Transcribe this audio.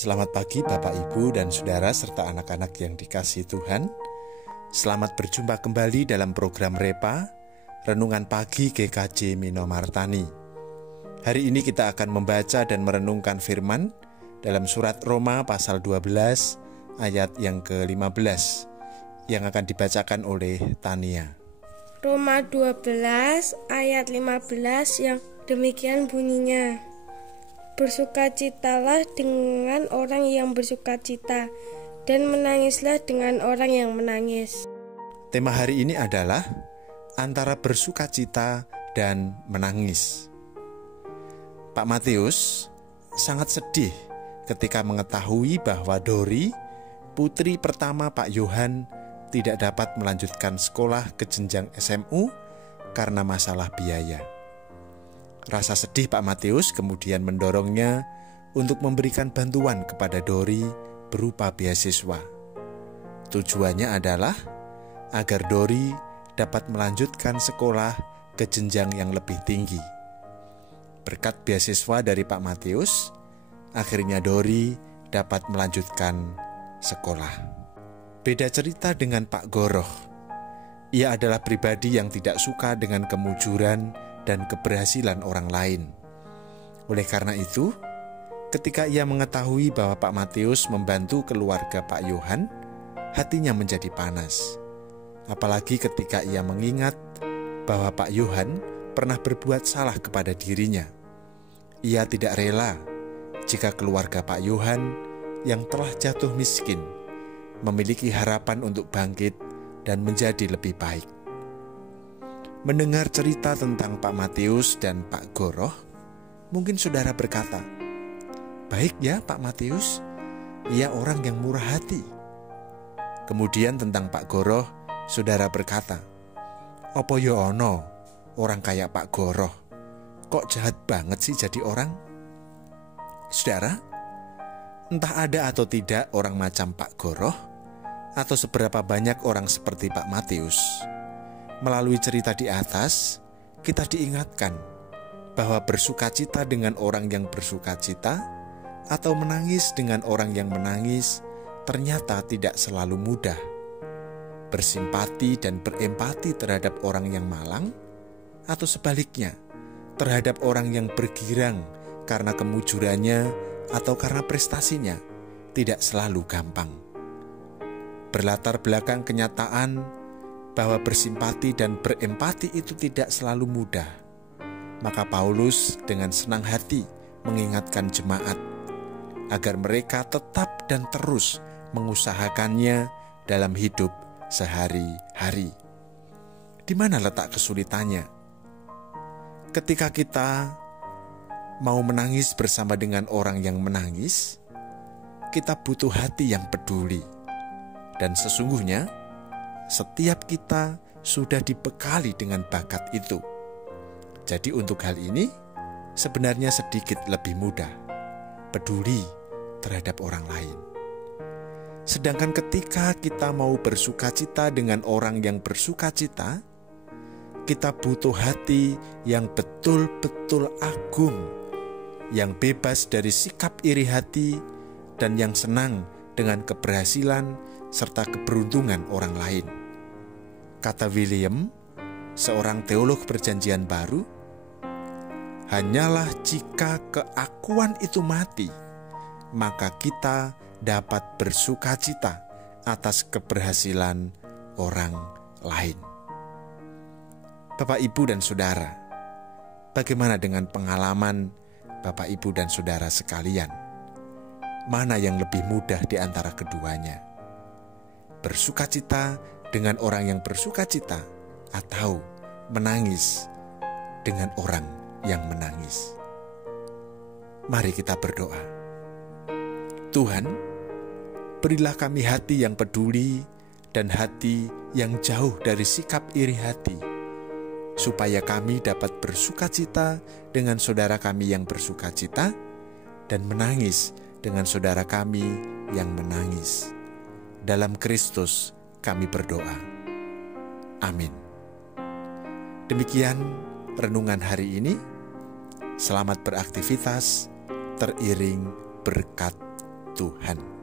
Selamat pagi Bapak Ibu dan Saudara serta anak-anak yang dikasihi Tuhan. Selamat berjumpa kembali dalam program Repa, Renungan Pagi GKJ Minomartani. Hari ini kita akan membaca dan merenungkan firman dalam surat Roma pasal 12 ayat yang ke-15 yang akan dibacakan oleh Tania. Roma 12 ayat 15 yang demikian bunyinya. Bersukacitalah dengan orang yang bersukacita, dan menangislah dengan orang yang menangis. Tema hari ini adalah antara bersukacita dan menangis. Pak Matius sangat sedih ketika mengetahui bahwa Dori, putri pertama Pak Yohan, tidak dapat melanjutkan sekolah ke jenjang SMU karena masalah biaya. Rasa sedih Pak Matius kemudian mendorongnya untuk memberikan bantuan kepada Dori berupa beasiswa. Tujuannya adalah agar Dori dapat melanjutkan sekolah ke jenjang yang lebih tinggi. Berkat beasiswa dari Pak Matius, akhirnya Dori dapat melanjutkan sekolah. Beda cerita dengan Pak Goroh. Ia adalah pribadi yang tidak suka dengan kemujuran dan keberhasilan orang lain. Oleh karena itu, ketika ia mengetahui bahwa Pak Matius membantu keluarga Pak Yohan, hatinya menjadi panas. Apalagi ketika ia mengingat bahwa Pak Yohan pernah berbuat salah kepada dirinya. Ia tidak rela jika keluarga Pak Yohan yang telah jatuh miskin memiliki harapan untuk bangkit dan menjadi lebih baik. Mendengar cerita tentang Pak Matius dan Pak Goroh, mungkin saudara berkata, "Baik ya Pak Matius, ia orang yang murah hati." Kemudian tentang Pak Goroh, saudara berkata, "Opo yo ono orang kayak Pak Goroh, kok jahat banget sih jadi orang?" Saudara, entah ada atau tidak orang macam Pak Goroh, atau seberapa banyak orang seperti Pak Matius, melalui cerita di atas, kita diingatkan bahwa bersukacita dengan orang yang bersukacita atau menangis dengan orang yang menangis ternyata tidak selalu mudah. Bersimpati dan berempati terhadap orang yang malang atau sebaliknya, terhadap orang yang bergirang karena kemujurannya atau karena prestasinya tidak selalu gampang. Berlatar belakang kenyataan bahwa bersimpati dan berempati itu tidak selalu mudah, maka Paulus dengan senang hati mengingatkan jemaat agar mereka tetap dan terus mengusahakannya dalam hidup sehari-hari. Di mana letak kesulitannya? Ketika kita mau menangis bersama dengan orang yang menangis, kita butuh hati yang peduli. Dan sesungguhnya setiap kita sudah dibekali dengan bakat itu. Jadi untuk hal ini sebenarnya sedikit lebih mudah peduli terhadap orang lain. Sedangkan ketika kita mau bersukacita dengan orang yang bersukacita, kita butuh hati yang betul-betul agung, yang bebas dari sikap iri hati dan yang senang dengan keberhasilan serta keberuntungan orang lain. Kata William, seorang teolog Perjanjian Baru, hanyalah jika keakuan itu mati, maka kita dapat bersukacita atas keberhasilan orang lain. Bapak, Ibu, dan Saudara, bagaimana dengan pengalaman Bapak, Ibu, dan Saudara sekalian? Mana yang lebih mudah di antara keduanya? Bersukacita dengan orang yang bersukacita atau menangis dengan orang yang menangis? Mari kita berdoa. Tuhan, berilah kami hati yang peduli dan hati yang jauh dari sikap iri hati, supaya kami dapat bersukacita dengan saudara kami yang bersukacita dan menangis dengan saudara kami yang menangis. Dalam Kristus kami berdoa. Amin. Demikian renungan hari ini. Selamat beraktivitas, teriring berkat Tuhan.